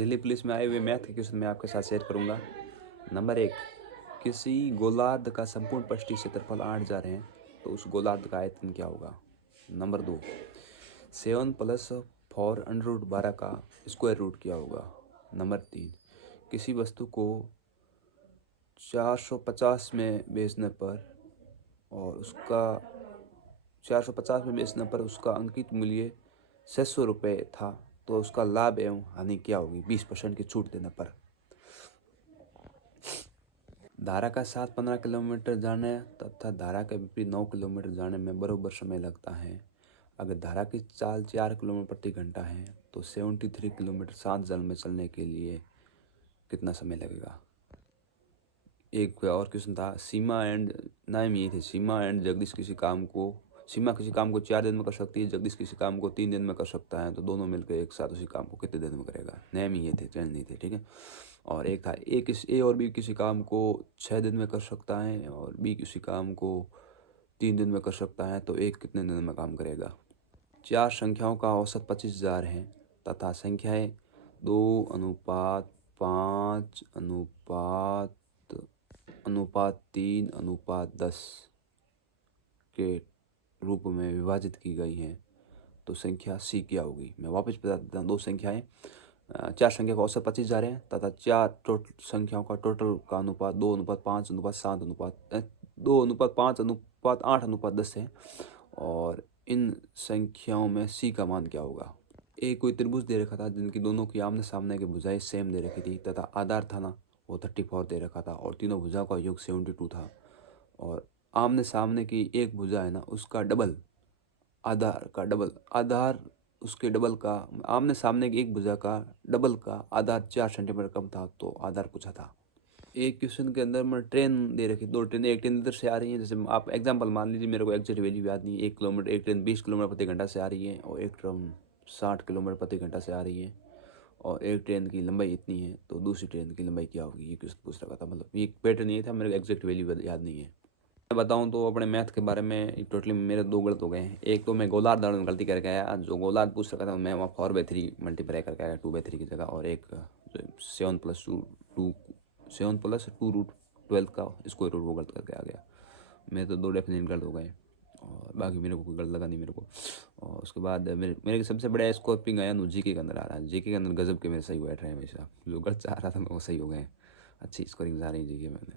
Delhi police में आए हुए मैथ के क्वेश्चन मैं आपके साथ शेयर करूंगा। नंबर 1, किसी गोलार्ध का संपूर्ण पृष्ठीय क्षेत्रफल 8,000 है तो उस गोलार्ध का आयतन क्या होगा। नंबर 2, 7 + 4 √12 का स्क्वायर रूट क्या होगा। नंबर 3, किसी वस्तु को 450 में बेचने पर और उसका 450 में बेचने पर उसका अंकित मूल्य 600 रुपये था तो उसका लाभ एवं हानि क्या होगी 20% की छूट देने पर। धारा का साथ 15 किलोमीटर जाने तथा धारा के विपरीत 9 किलोमीटर जाने में बराबर समय लगता है। अगर धारा की चाल 4 किलोमीटर प्रति घंटा है तो 73 किलोमीटर शांत जल में चलने के लिए कितना समय लगेगा। एक और क्वेश्चन था, सीमा एंड नाम ये थे, सीमा एंड जगदीश सीमा किसी काम को 4 दिन में कर सकती है, जगदीश किसी काम को 3 दिन में कर सकता है, तो दोनों मिलकर एक साथ उसी काम को कितने दिन में करेगा। नेम ये थे, चेंज नहीं थे, ठीक है। और एक था, ए और बी किसी काम को 6 दिन में कर सकता है और बी किसी काम को 3 दिन में कर सकता है, तो एक कितने दिन में काम करेगा। 4 संख्याओं का औसत 25,000 है तथा संख्याएं 2:5:3:10 के रूप में विभाजित की गई हैं, तो संख्या सी क्या होगी। मैं वापस बता देता हूँ। 4 संख्या का औसत 25,000 है तथा 4 टोटल संख्याओं का टोटल का अनुपात 2:5:7:2:5:8:10 है और इन संख्याओं में सी का मान क्या होगा। एक कोई त्रिभुज दे रखा था जिनकी दोनों की आमने सामने की भुजाएं सेम दे रखी थी तथा आधार था ना वो 34 दे रखा था और तीनों भुजाओं का योग 72 था और आमने सामने की एक भुजा है ना उसका डबल आधार उसके डबल का, आमने सामने की एक भुजा का डबल का आधार 4 सेंटीमीटर कम था तो आधार पूछा था। एक क्वेश्चन के अंदर मैं ट्रेन दे रखी, 2 ट्रेन, एक ट्रेन इधर से आ रही है, जैसे आप एग्जांपल मान लीजिए, मेरे को एग्जैक्ट वैल्यू याद नहीं है, एक ट्रेन 20 किलोमीटर प्रति घंटा से आ रही है और एक ट्रेन 60 किलोमीटर प्रति घंटा से आ रही है और एक ट्रेन की लंबाई इतनी है तो दूसरी ट्रेन की लंबाई क्या होगी, ये क्वेश्चन पूछ रखा था। मतलब ये पैटर्न ये था, मेरे को एग्जैक्ट वैल्यू याद नहीं है। मैं बताऊं तो अपने मैथ के बारे में टोटली मेरे 2 गलत हो गए हैं। एक तो मैं गोलार्ध में गलती करके आया, जो गोलार्ध पूछ रखा था मैं वहाँ 4/3 मल्टीप्लाई करके आया 2/3 की जगह, और एक 7+2 √12 का स्क्वायर रूट वो गलत करके आ गया। मेरे तो 2 डेफिनेट गलत हो गए और बाकी मेरे को कोई गलत लगा नहीं मेरे को। और उसके बाद मेरे सबसे बड़ा स्कोपिंग आया जीके के अंदर आ रहा है। जीके के अंदर गजब के मेरे सही बैठ रहे हैं हमेशा, जो गलत चाह रहा था मैं वो सही हो गए। अच्छी स्कोरिंग आ रही है जीके में।